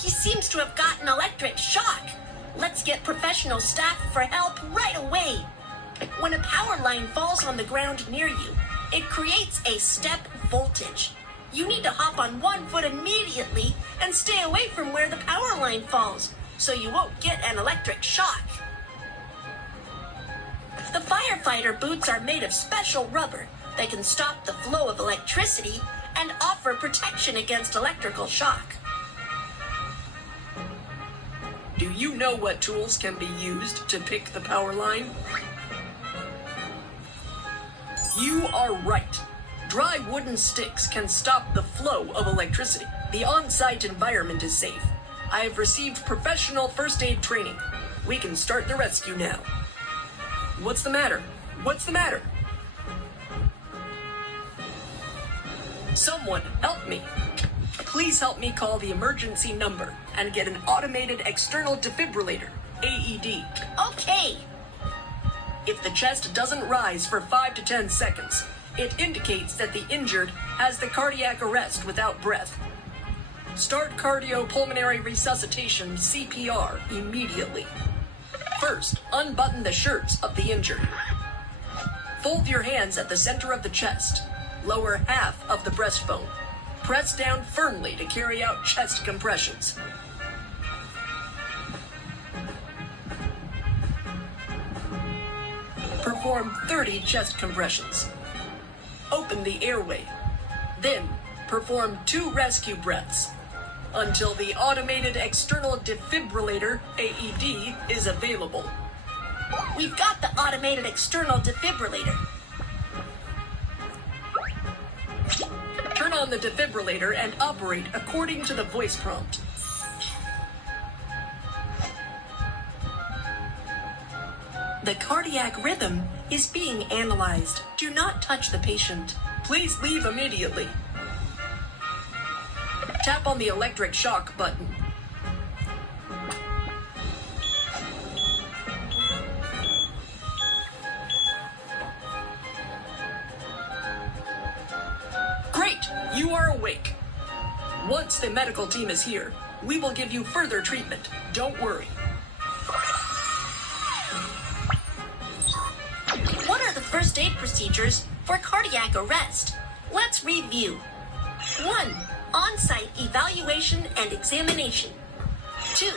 He seems to have gotten electric shock. Let's get professional staff for help right away. When a power line falls on the ground near you, it creates a step voltage. You need to hop on one foot immediately and stay away from where the power line falls, so you won't get an electric shock. The firefighter boots are made of special rubber that can stop the flow of electricity and offer protection against electrical shock. Do you know what tools can be used to pick the power line? You are right. Dry wooden sticks can stop the flow of electricity. The on-site environment is safe. I have received professional first aid training. We can start the rescue now. What's the matter? What's the matter? Someone help me. Please help me call the emergency number and get an automated external defibrillator, AED. Okay. If the chest doesn't rise for 5 to 10 seconds, it indicates that the injured has the cardiac arrest without breath. Start cardiopulmonary resuscitation, CPR, immediately. First, unbutton the shirts of the injured. Fold your hands at the center of the chest. Lower half of the breastbone. Press down firmly to carry out chest compressions. Perform 30 chest compressions. Open the airway. Then, perform 2 rescue breaths until the automated external defibrillator, AED, is available. We've got the automated external defibrillator. Turn on the defibrillator and operate according to the voice prompt. The cardiac rhythm is being analyzed. Do not touch the patient. Please leave immediately. Tap on the electric shock button. Great, you are awake. Once the medical team is here, we will give you further treatment. Don't worry. What are the first aid procedures for cardiac arrest? Let's review. 1. On-site evaluation and examination. 2.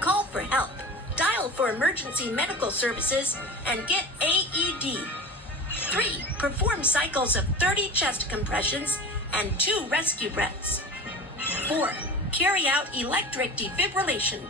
Call for help. Dial for emergency medical services and get AED. 3. Perform cycles of 30 chest compressions and 2 rescue breaths. 4. Carry out electric defibrillation